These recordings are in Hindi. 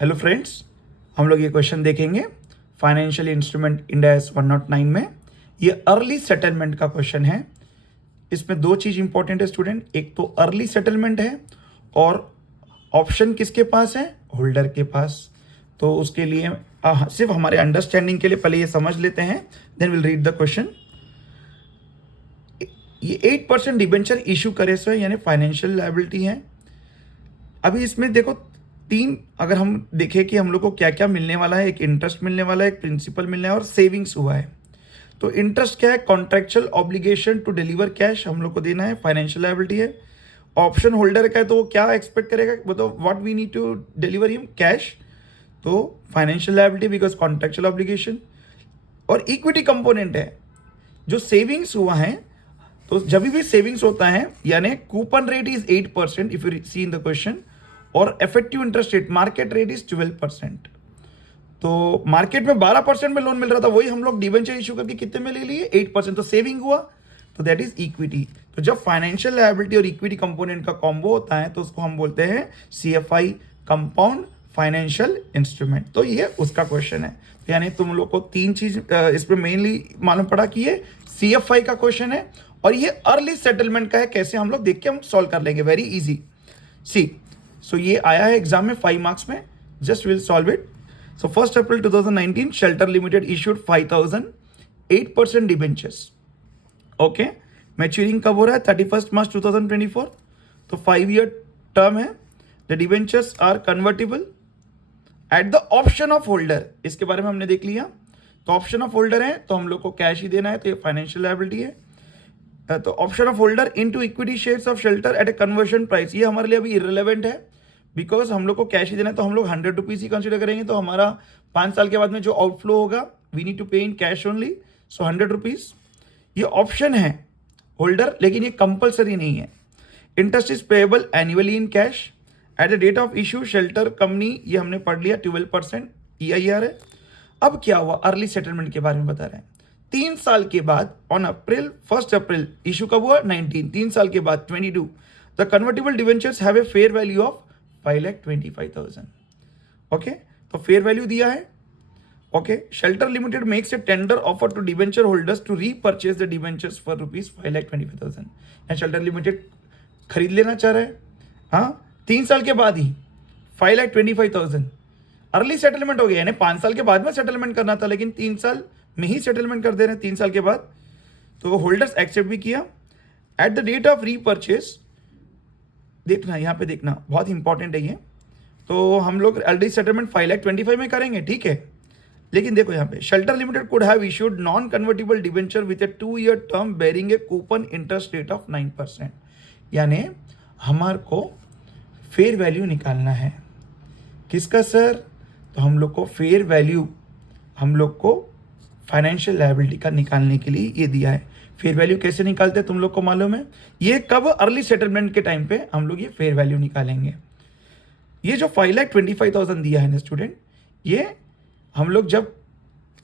हेलो फ्रेंड्स, हम लोग ये क्वेश्चन देखेंगे फाइनेंशियल इंस्ट्रूमेंट इंड AS 109 में। ये अर्ली सेटलमेंट का क्वेश्चन है। इसमें दो चीज इंपॉर्टेंट है स्टूडेंट, एक तो अर्ली सेटलमेंट है और ऑप्शन किसके पास है, होल्डर के पास। तो उसके लिए सिर्फ हमारे अंडरस्टैंडिंग के लिए पहले ये समझ लेते हैं, then will read the question. ये 8% डिबेंचर इशू करे सो यानी फाइनेंशियल लायबिलिटी है। अभी इसमें देखो तीन, अगर हम देखें कि हम लोग को क्या क्या मिलने वाला है, एक इंटरेस्ट मिलने वाला है, एक प्रिंसिपल मिलने वाला है और सेविंग्स हुआ है। तो इंटरेस्ट क्या है, contractual obligation to deliver cash हम लोग को देना है, फाइनेंशियल लायबिलिटी है। ऑप्शन होल्डर का है तो वो क्या एक्सपेक्ट करेगा, मतलब what we need to deliver him, cash, तो financial liability because contractual obligation. और इक्विटी कंपोनेंट है जो सेविंग्स हुआ है। तो जब भी सेविंग्स होता है यानी coupon rate is 8% if you see in the question, और effective interest rate market rate is 12%। तो मार्केट में 12% में लोन मिल रहा था, वही हम लोग डिबेंचर इशू करके कितने में ले लिए, 8%। तो सेविंग हुआ, तो दैट इज इक्विटी। तो जब फाइनेंशियल लायबिलिटी और इक्विटी कंपोनेंट का कॉम्बो होता है तो उसको हम बोलते हैं CFI, कंपाउंड फाइनेंशियल इंस्ट्रूमेंट। तो ये उसका क्वेश्चन है। तो यानी तुम लोग को तीन चीज इसमें मेनली मालूम पड़ा कि ये CFI का क्वेश्चन है और ये अर्ली सेटलमेंट का है। कैसे हम लोग देख के हम सॉल्व कर लेंगे, वेरी इजी। सी, सो ये आया है एग्जाम में 5 मार्क्स में, just will solve it. So 1 April 2019 Shelter limited issued 5000 8% debentures. Okay, maturing कब हो रहा है, 31 मार्च 2024। तो 5 ईयर टर्म है। The debentures are convertible at the option of holder. इसके बारे में हमने देख लिया। तो ऑप्शन ऑफ होल्डर है तो हम लोग को कैश ही देना है, तो ये फाइनेंशियल लायबिलिटी है। तो option of holder into equity shares of Shelter at a conversion price, ये हमारे लिए अभी इररिलेवेंट है बिकॉज हम लोग को कैश ही देना है। तो हम लोग 100 रुपीज ही कंसिडर करेंगे। तो हमारा 5 साल के बाद में जो आउटफ्लो होगा we need to pay in cash only, so 100 rupees. ये ऑप्शन है होल्डर, लेकिन ये कंपल्सरी नहीं है। Interest is payable annually in cash at the date of issue Shelter company, ये हमने पढ़ लिया, 12% EIR है। अब क्या हुआ, अर्ली सेटलमेंट के बारे में बता रहे हैं। 3 साल के बाद ऑन 1 अप्रैल इशू कब हुआ, 19, 3 साल के बाद 22, the convertible debentures have a fair value of 5,25,000। Okay, तो फेयर वैल्यू दिया है। Okay, Shelter limited makes a tender offer to debenture holders to repurchase the debentures for ₹5,25,000। या शेल्टर लिमिटेड खरीद लेना चाह रहा है, हाँ, 3 साल के बाद ही 5,25,000। अर्ली सेटलमेंट हो गया, यानी 5 साल के बाद में सेटलमेंट करना था, लेकिन 3 साल में ही सेटलमेंट कर दे रहे हैं, 3 साल के बाद। तो होल्डर्स एक्सेप्ट भी किया। At the date of repurchase, देखना यहाँ पे, देखना बहुत इंपॉर्टेंट है ये। तो हम लोग अर्ली सेटलमेंट 5,25,000 में करेंगे, ठीक है। लेकिन देखो यहाँ पे, Shelter limited could have issued non convertible debenture with a 2 year term bearing a coupon interest rate of 9%। यानी हमारे को फेयर वैल्यू निकालना है। किसका सर, तो हम लोग को फेयर वैल्यू, हम लोग को फाइनेंशियल लायबिलिटी का निकालने के लिए ये दिया है। फेयर वैल्यू कैसे निकालते हैं तुम लोग को मालूम है, ये कब, अर्ली सेटलमेंट के टाइम पे हम लोग ये फेयर वैल्यू निकालेंगे। ये जो 5,25,000 दिया है ना स्टूडेंट, ये हम लोग जब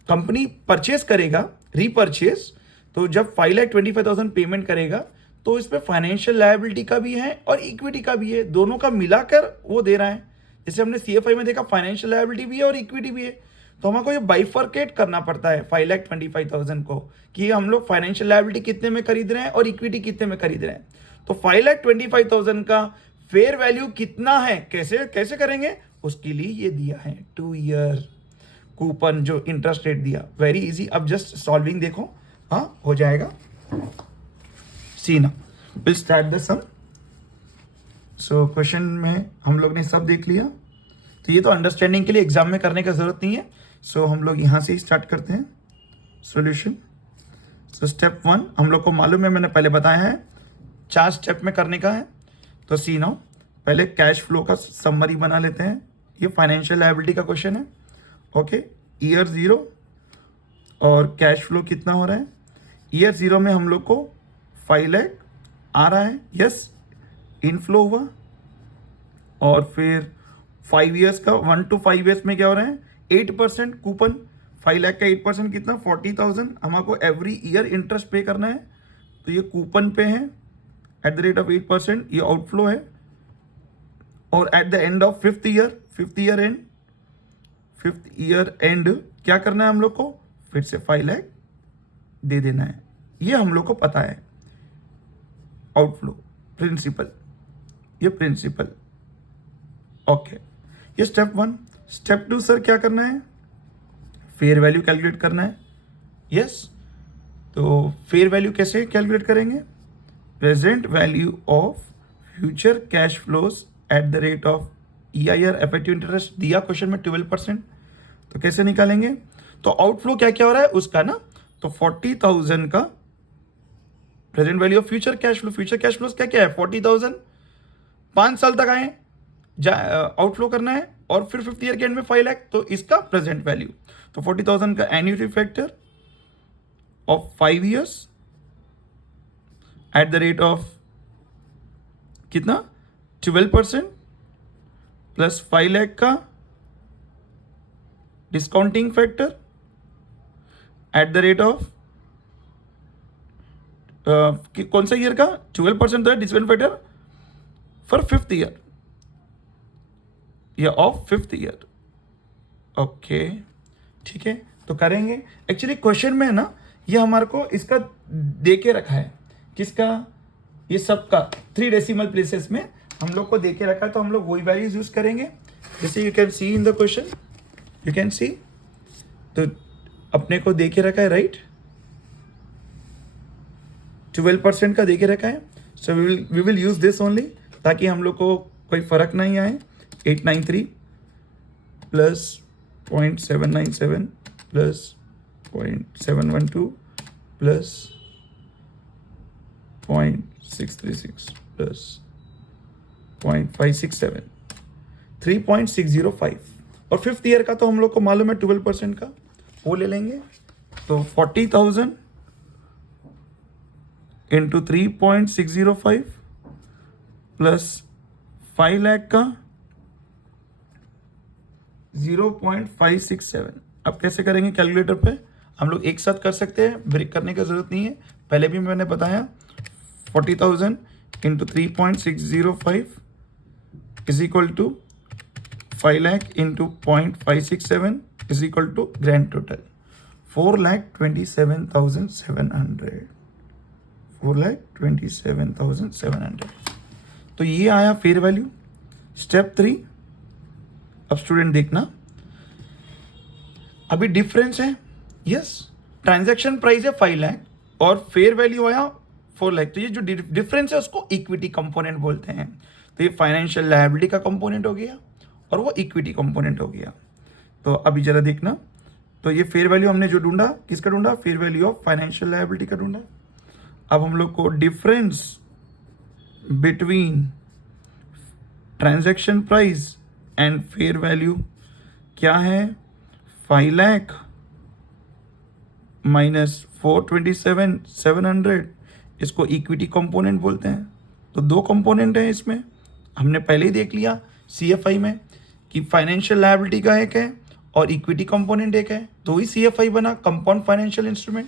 कंपनी परचेस करेगा, रीपरचेस, तो जब 5,25,000 पेमेंट करेगा तो इस पर फाइनेंशियल लायबिलिटी का भी है और इक्विटी का भी है, दोनों का मिलाकर वो दे रहा है। जैसे हमने CFI में देखा, फाइनेंशियल लायबिलिटी भी है और इक्विटी भी है। तो हमको ये बाइफर्केट करना पड़ता है 5,25,000 को, कि हम लोग फाइनेंशियल लायबिलिटी कितने में खरीद रहे हैं और इक्विटी कितने में खरीद रहे हैं। तो 5,25,000 का फेयर वैल्यू कितना है, कैसे कैसे करेंगे, उसके लिए ये दिया है 2 ईयर कूपन जो इंटरेस्ट रेट दिया। Very easy. अब जस्ट सॉल्विंग देखो, हाँ हो जाएगा। सी ना, will start the sum. So question में हम लोग ने सब देख लिया, तो ये तो अंडरस्टैंडिंग के लिए एग्जाम में करने का जरूरत नहीं है। सो हम लोग यहाँ से ही स्टार्ट करते हैं सॉल्यूशन। सो स्टेप 1 हम लोग को मालूम है, मैंने पहले बताया है 4 स्टेप में करने का है। तो सी नाउ, पहले कैश फ्लो का समरी बना लेते हैं। ये फाइनेंशियल लायबिलिटी का क्वेश्चन है। ओके, ईयर 0 और कैश फ्लो कितना हो रहा है। ईयर 0 में हम लोग को 5 लाख आ रहा है, यस, इनफ्लो हुआ। और फिर 5 ईयर्स का, 1 to 5 ईयर्स में क्या हो रहा है, 8% कूपन। 5 लाख का 8% कितना, 40,000। हमको एवरी ईयर इंटरेस्ट पे करना है, तो ये कूपन पे है एट द रेट ऑफ 8%, ये आउटफ्लो है। और at the end of 5th year and 5th year and क्या करना है हम लोग को, फिर से 5 लाख दे देना है, ये हम लोग को पता है। आउटफ्लो प्रिंसिपल, ये प्रिंसिपल, ओके, ये स्टेप 1। स्टेप 2 सर क्या करना है, फेयर वैल्यू कैलकुलेट करना है। यस, तो फेयर वैल्यू कैसे कैलकुलेट करेंगे, present value of future cash flows eight the rate of EIR effective interest दिया क्वेश्चन में 12%, तो कैसे निकालेंगे, तो आउटफ्लो क्या क्या हो रहा है उसका ना, तो 40,000 का present value of future cash flow, future cash flow क्या क्या है 40,000, 5 साल तक आए आउटफ्लो करना है, और फिर 5th ईयर के एंड में 5 लाख, तो इसका प्रेजेंट वैल्यू, तो 40,000 का annuity factor of 5 years at the rate of कितना 12% प्लस 5 लाख का discounting factor eight the rate of कौन सा ईयर का 12% तो है discount factor for 5th year या ऑफ 5th ईयर। ओके ठीक है, तो करेंगे। एक्चुअली क्वेश्चन में ना ये हमारे को इसका दे के रखा है, किसका, ये सबका 3 डेसिमल प्लेसेस में हम लोग को दे के रखा है, तो हम लोग वही वैल्यूज यूज करेंगे। जैसे you can see in the question, you can see, तो अपने को दे के रखा है राइट, 12% का दे के रखा है, so we will use this only, ताकि हम लोग को कोई फर्क नहीं आए। 893 प्लस 0.797 प्लस 0.712 प्लस 0.636 प्लस 0.567, 3.605, और 5th ईयर का तो हम लोग को मालूम है 12% का, वो ले लेंगे। तो 40,000 इंटू 3.605 प्लस 5 लाख का 0.567। अब कैसे करेंगे कैलकुलेटर पे, हम लोग एक साथ कर सकते हैं, ब्रेक करने की जरूरत नहीं है, पहले भी मैंने बताया। 40,000 into 3.605 is equal to 5 lakh into 0.567 is equal to grand total 4,27,700, 4,27,700। तो ये आया फेयर वैल्यू। स्टेप 3, अब स्टूडेंट देखना, अभी डिफरेंस है, यस, ट्रांजैक्शन प्राइस है 5 लाख और फेयर वैल्यू आया 4 लाख, तो ये जो डिफरेंस है उसको इक्विटी कंपोनेंट बोलते हैं। तो ये फाइनेंशियल लायबिलिटी का कंपोनेंट हो गया और वो इक्विटी कंपोनेंट हो गया। तो अभी जरा देखना, तो ये फेयर वैल्यू हमने जो ढूंढा, किसका ढूंढा, fair value of financial liability का ढूंढा। अब हम लोग को difference between transaction price and fair value क्या है, 5 लाख माइनस 427,700, इसको इक्विटी कंपोनेंट बोलते हैं। तो 2 कंपोनेंट है इसमें, हमने पहले ही देख लिया CFI में कि फाइनेंशियल लायबिलिटी का एक है और इक्विटी कंपोनेंट एक है, तो ही CFI बना, कंपाउंड फाइनेंशियल इंस्ट्रूमेंट।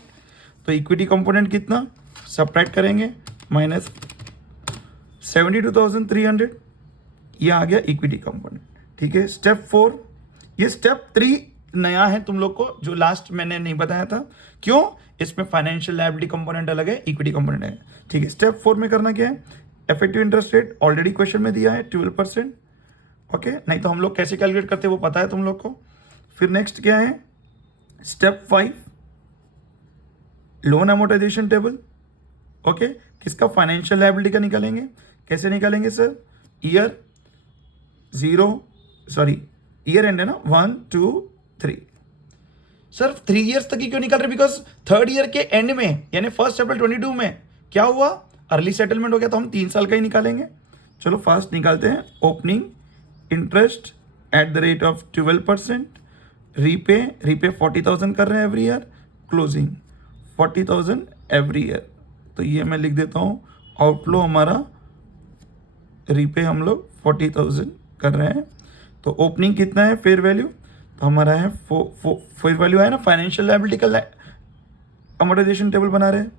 तो इक्विटी कंपोनेंट कितना सब्ट्रैक्ट करेंगे, माइनस 72,300, ये आ गया इक्विटी कंपोनेंट। ठीक है, स्टेप 4, ये स्टेप 3 नया है तुम लोग को, जो लास्ट मैंने नहीं बताया था। क्यों, इसमें फाइनेंशियल लायबिलिटी कंपोनेंट अलग है, इक्विटी कंपोनेंट है। ठीक है, स्टेप 4 में करना क्या है, effective interest rate already question में दिया है 12%। ओके, नहीं तो हम लोग कैसे कैलकुलेट करते हैं वो पता है तुम लोग को। फिर नेक्स्ट क्या है, step 5, loan amortisation table. Okay, किसका, फाइनेंशियल लायबिलिटी का निकालेंगे। कैसे निकालेंगे सर, ईयर एंड है ना, 1 2 3। सर 3 इयर्स तक ही क्यों निकाल रहे, बिकॉज 3rd ईयर के एंड में यानी 1 अप्रैल 22 में क्या हुआ, अर्ली सेटलमेंट हो गया, तो हम 3 साल का ही निकालेंगे। चलो फास्ट निकालते हैं। Opening interest eight the rate of 12%, repay 40,000 कर रहे हैं every year, closing 40,000 every year. तो ये मैं लिख देता हूँ, आउटफ्लो हमारा रीपे हम लोग 40,000 कर रहे हैं। तो ओपनिंग कितना है फेयर वैल्यू, तो हमारा है फेयर वैल्यू है ना, फाइनेंशियल लायबिलिटी का अमोर्टाइजेशन टेबल बना रहे हैं।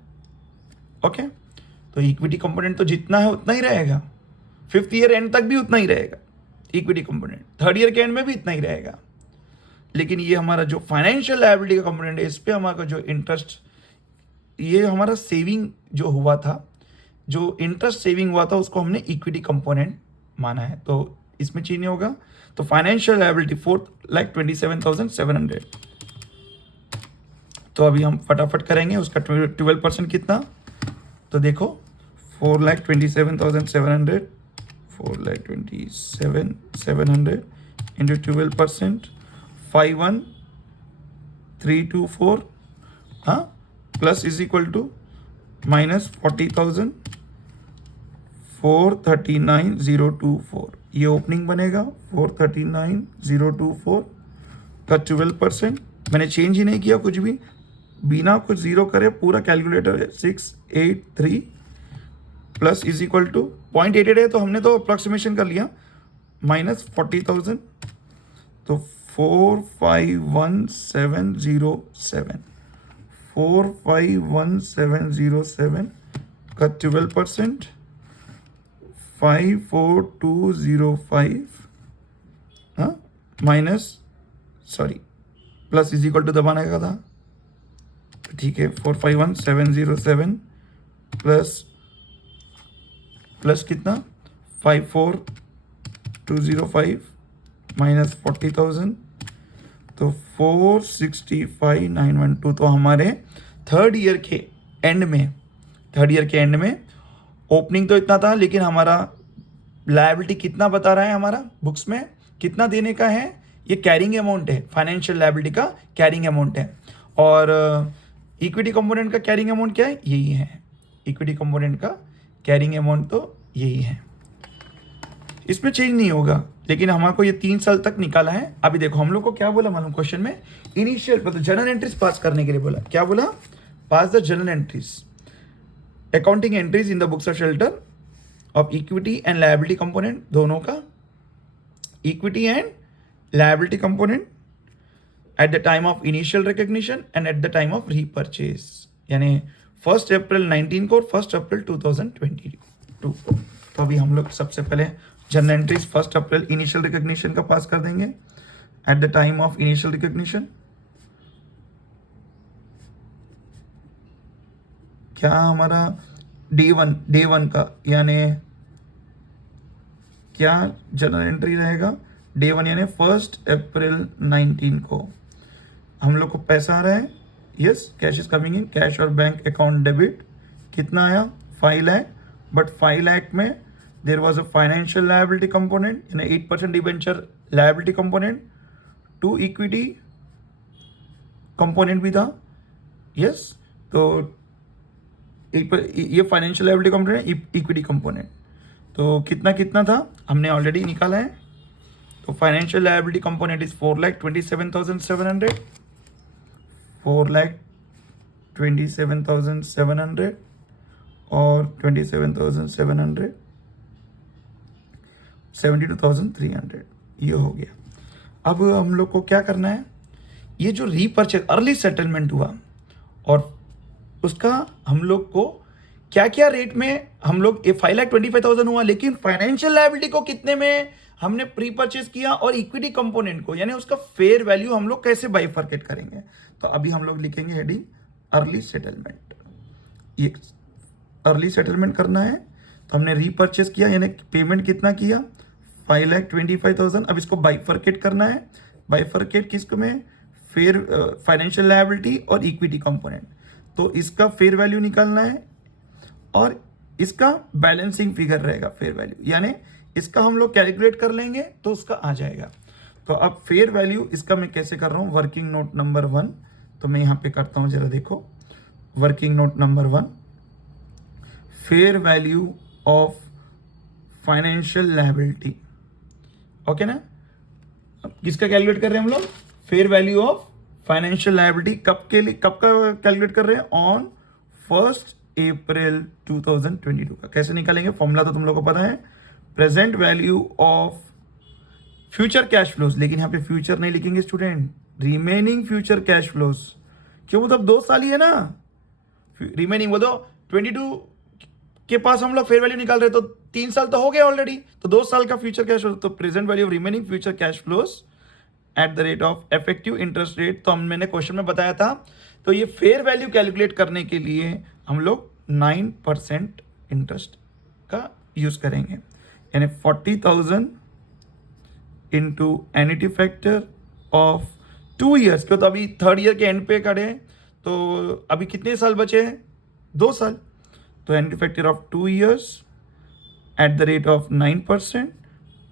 ओके, तो इक्विटी कंपोनेंट तो जितना है उतना ही रहेगा, 5th ईयर एंड तक भी उतना ही रहेगा इक्विटी कंपोनेंट, 3rd ईयर के एंड में भी इतना ही रहेगा। लेकिन ये हमारा जो फाइनेंशियल लायबिलिटी का कंपोनेंट है, इस पे हमारा जो इंटरेस्ट, ये हमारा सेविंग जो हुआ था, जो इंटरेस्ट सेविंग हुआ था, उसको हमने इक्विटी कंपोनेंट माना है, तो इसमें चेंज नहीं होगा। तो फाइनेंशियल लायबिलिटी 4,27,700। तो अभी हम फटाफट करेंगे उसका 12% कितना, तो देखो 4,27,700, 4,27,700 इंटू 12%, 51,324, हाँ, plus is equal to minus 40,000, 439,024, ये ओपनिंग बनेगा 439,024 का 12%। मैंने चेंज ही नहीं किया कुछ भी, बिना कुछ जीरो करे पूरा कैलकुलेटर है 683 प्लस इज इक्वल टू 0.88 है, तो हमने तो अप्रोक्सीमेशन कर लिया, माइनस 40,000, तो 451,707, 451,707 का 12%, 54,205, हाँ, minus sorry plus is equal to दबाने का था, तो ठीक है, 451,707 प्लस कितना 54,205 माइनस 40,000, तो 465,912। तो हमारे थर्ड ईयर के एंड में ओपनिंग तो इतना था, लेकिन हमारा लायबिलिटी कितना बता रहा है, हमारा बुक्स में कितना देने का है, ये कैरिंग अमाउंट है, फाइनेंशियल लायबिलिटी का कैरिंग अमाउंट है। और इक्विटी कंपोनेंट का कैरिंग अमाउंट क्या है, यही है, इक्विटी कंपोनेंट का कैरिंग अमाउंट तो यही है, इसमें चेंज नहीं होगा। लेकिन हमारे को ये 3 साल तक निकाला है। अभी देखो हम लोग को क्या बोला मालूम, क्वेश्चन में इनिशियल मतलब जर्नल एंट्रीज पास करने के लिए बोला, क्या बोला, pass the journal entries, accounting entries in the books of shelter of equity and liability component, दोनों का equity and liability component at the time of initial recognition and at the time of repurchase, यानी 1 अप्रैल 19 को और 1 अप्रैल 2022 को। तो अभी हम लोग सबसे पहले जर्नल एंट्रीज 1 अप्रैल इनिशियल रिकग्निशन का पास कर देंगे, eight the time of initial recognition क्या हमारा डे वन का, यानी क्या जर्नल एंट्री रहेगा, डे 1 यानी 1 अप्रैल 19 को हम लोग को पैसा आ रहा है, yes, cash is coming in, cash और बैंक अकाउंट डेबिट कितना आया 5 लाख, बट 5 लाख में there was a financial liability component, यानी 8% debenture liability component, 2 equity component भी था, यस, तो ये financial liability component, equity component, तो कितना कितना था हमने ऑलरेडी निकाला है। तो फाइनेंशियल लायबिलिटी कंपोनेंट इज 4,27,700, 4,27,700 और 27,700, 72,300, ये हो गया। अब हम लोग को क्या करना है, ये जो रीपर्चेज अर्ली सेटलमेंट हुआ और उसका हम लोग को क्या क्या रेट में, हम लोग ये 5,25,000 हुआ, लेकिन फाइनेंशियल लायबिलिटी को कितने में हमने प्री परचेज किया, और इक्विटी कंपोनेंट को यानी उसका फेयर वैल्यू हम लोग कैसे बाइफरकेट करेंगे। तो अभी हम लोग लिखेंगे हेडिंग अर्ली सेटलमेंट, ये अर्ली सेटलमेंट करना है। तो हमने रीपर्चेज किया, यानी पेमेंट कितना किया 5,25,000। अब इसको बाइफरकेट करना है, बाइफरकेट किसको में, फेयर फाइनेंशियल लायबिलिटी और इक्विटी कंपोनेंट। तो इसका फेयर वैल्यू निकालना है और इसका बैलेंसिंग फिगर रहेगा फेयर वैल्यू, यानी इसका हम लोग कैलकुलेट कर लेंगे तो उसका आ जाएगा। तो अब फेयर वैल्यू इसका मैं कैसे कर रहा हूँ, वर्किंग नोट नंबर 1, तो मैं यहाँ पे करता हूँ, जरा देखो, working note number 1, fair value of financial liability, okay ना। अब किसका कैलकुलेट कर रहे हैं हम लोग, fair value of financial liability, कब के लिए, कब का कैलकुलेट कर रहे हैं, ऑन 1 अप्रैल 2022 का। कैसे निकालेंगे, फॉर्मूला तो तुम लोग को पता है, present value of future cash flows, लेकिन यहाँ पे फ्यूचर नहीं लिखेंगे student, remaining future cash flows, क्यों, मतलब 2 साल ही है ना, रिमेनिंग वो तो 22 के पास हम लोग फेयर वैल्यू निकाल रहे, तो 3 साल तो हो गए ऑलरेडी, तो 2 साल का फ्यूचर कैश फ्लो, तो present value of remaining future cash flows eight the rate of effective interest rate, तो मैंने क्वेश्चन में बताया था, तो ये फेयर वैल्यू कैलकुलेट करने के लिए हम लोग 9% इंटरेस्ट का यूज करेंगे, यानी 40,000 into annuity factor of 2 years, क्यों, तो अभी 3rd ईयर के एंड पे खड़े हैं, तो अभी कितने साल बचे हैं, 2 साल, तो annuity factor of 2 years at the rate of 9%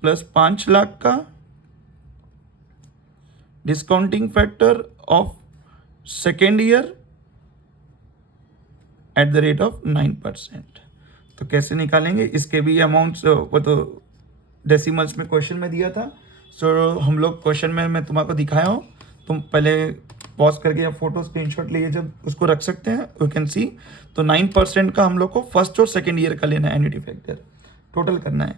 plus 5 lakh का discounting factor of 2nd year at the rate of 9%। तो कैसे निकालेंगे इसके भी अमाउंट्स, वो तो डेसिमल्स में क्वेश्चन में दिया था। सो हम लोग क्वेश्चन में मैं तुम्हारा दिखाया हूँ, तुम पहले पॉज करके या फोटो स्क्रीनशॉट लिए जब उसको रख सकते हैं, यू कैन सी। तो 9% का हम लोग को 1st और 2nd ईयर का लेना है, एन्युटी फैक्टर टोटल करना है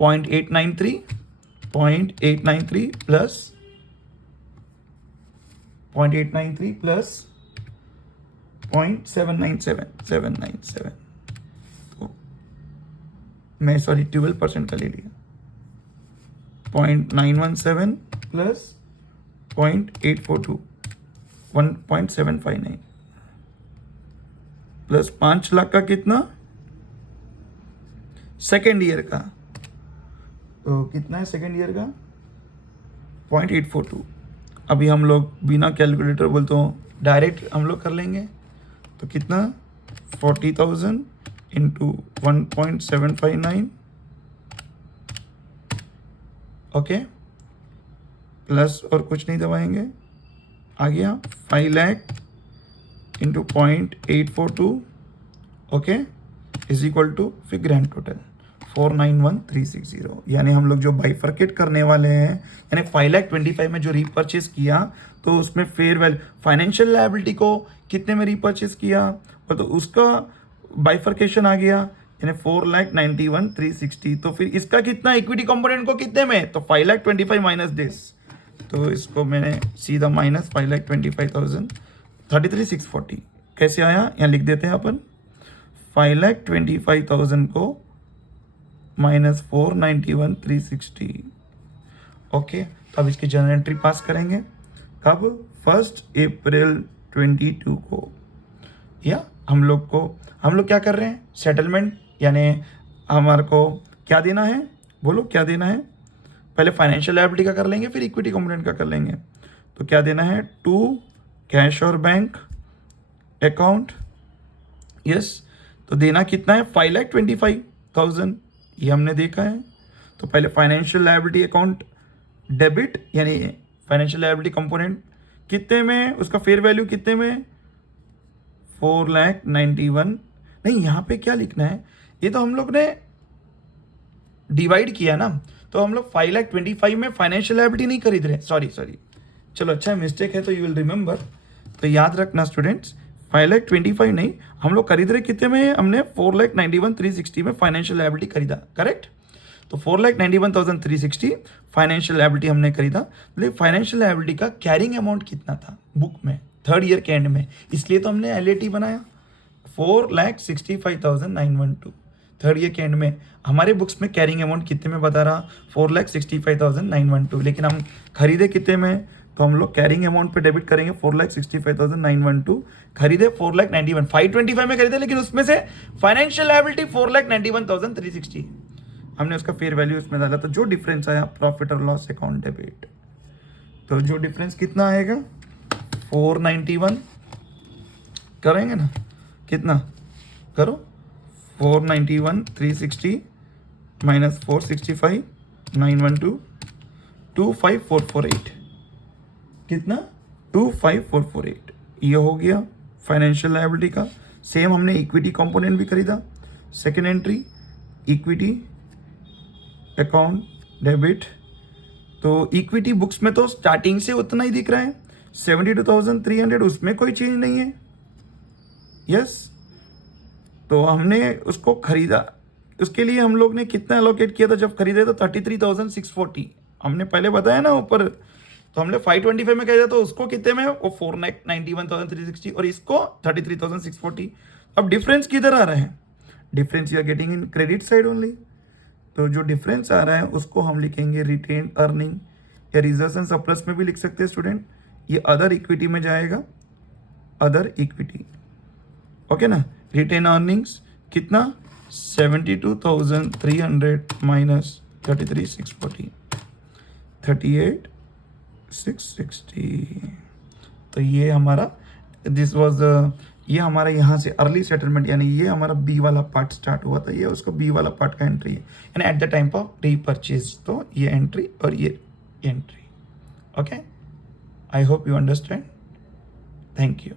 0.893 प्लस 0.797 तो मैं 12% का ले लिया, 0.917 प्लस 0.842 1.759 प्लस 5 लाख का कितना, 2nd ईयर का, तो कितना है 2nd ईयर का 0.842। अभी हम लोग बिना कैलकुलेटर बोलते हो डायरेक्ट हम लोग कर लेंगे, तो कितना 40,000 इंटू 1.759, ओके, प्लस और कुछ नहीं दबाएंगे, आ गया 5 lakh into 0.842, okay, is equal to फिर ग्रैंड टोटल 491,360। यानी हम लोग जो बाइफर्केट करने वाले हैं, यानी 5,25,000 में जो रीपर्चेज किया, तो उसमें फेयर वैल्यू फाइनेंशियल लायबिलिटी को कितने में रीपर्चेज किया, और तो उसका बाइफर्केशन आ गया, यानी 4,91,360। तो फिर इसका कितना इक्विटी कंपोनेंट को कितने में, तो 5,25,000 माइनस दिस, तो इसको मैंने सीधा माइनस 5,25,000 33,640 कैसे आया, यहाँ लिख देते हैं अपन 5,25,000 को माइनस 491,360, ओके। तो अब इसकी जर्नल एंट्री पास करेंगे कब, 1 अप्रैल 22 को, या हम लोग क्या कर रहे हैं, सेटलमेंट, यानी हमारे को क्या देना है, बोलो क्या देना है, पहले फाइनेंशियल लायबिलिटी का कर लेंगे फिर इक्विटी कंपोनेंट का कर लेंगे। तो क्या देना है, 2 कैश और बैंक अकाउंट, यस, तो देना कितना है 5,25,000, ये हमने देखा है। तो पहले फाइनेंशियल लायबिलिटी अकाउंट डेबिट, यानी फाइनेंशियल लायबिलिटी कंपोनेंट कितने में, उसका फेयर वैल्यू कितने में 4,91,000, नहीं यहाँ पे क्या लिखना है, ये तो हम लोग ने डिवाइड किया ना, तो हम लोग 5,25,000 में फाइनेंशियल लायबिलिटी नहीं खरीद रहे, सॉरी, चलो अच्छा मिस्टेक है, तो यू विल रिमेंबर, तो याद रखना स्टूडेंट्स, 5,25,000 नहीं, हम लोग खरीद रहे कितने में, हमने 4,91,360 में फाइनेंशियल लायबिलिटी खरीदा, करेक्ट। तो 4,91,360 फाइनेंशियल लायबिलिटी हमने खरीदा, लेकिन फाइनेंशियल लायबिलिटी का कैरिंग अमाउंट कितना था बुक में 3rd ईयर के एंड में, इसलिए तो हमने LAT बनाया 4,65,912। 3rd ईयर के एंड में हमारे बुक्स में कैरिंग अमाउंट कितने में बता रहा, 4,65,912, लेकिन हम खरीदे कितने में, तो हम लोग कैरिंग अमाउंट पे डेबिट करेंगे 4,65,912, खरीदे 4,91,000, 525 में खरीदे, लेकिन उसमें से फाइनेंशियल लायबिलिटी 4,91,360, हमने उसका फेयर वैल्यू इसमें डाला, तो जो डिफरेंस आया प्रॉफिट और लॉस अकाउंट डेबिट, तो जो डिफरेंस कितना आएगा 491, करेंगे ना, कितना करो 491,360 माइनस 465,912 25,448, कितना 25,448, ये हो गया फाइनेंशियल लायबिलिटी का। सेम हमने इक्विटी कंपोनेंट भी खरीदा, second entry equity account debit, तो इक्विटी बुक्स में तो स्टार्टिंग से उतना ही दिख रहा है 72,300, उसमें कोई चेंज नहीं है, यस। तो हमने उसको खरीदा, उसके लिए हम लोग ने कितना एलोकेट किया था जब खरीदे, तो 33,640 हमने पहले बताया ना ऊपर, तो हमने 525 में खरीदा, तो उसको कितने में, वो 4,91,360, और इसको 33,640। अब डिफरेंस किधर आ रहा है, difference you are getting in credit side only, तो जो डिफरेंस आ रहा है उसको हम लिखेंगे रिटेन अर्निंग, या रिजर्व्स एंड सरप्लस में भी लिख सकते हैं स्टूडेंट, ये अदर इक्विटी में जाएगा, अदर इक्विटी, ओके ना। रिटेन अर्निंग्स कितना, 72,300 माइनस 33,640, 38,660। तो ये हमारा दिस वाज ये हमारा यहाँ से अर्ली सेटलमेंट, यानी ये हमारा बी वाला पार्ट स्टार्ट हुआ था, ये उसको बी वाला पार्ट का एंट्री है, यानी eight the time of repurchase. तो ये एंट्री और ये entry, okay. I hope you understand. Thank you.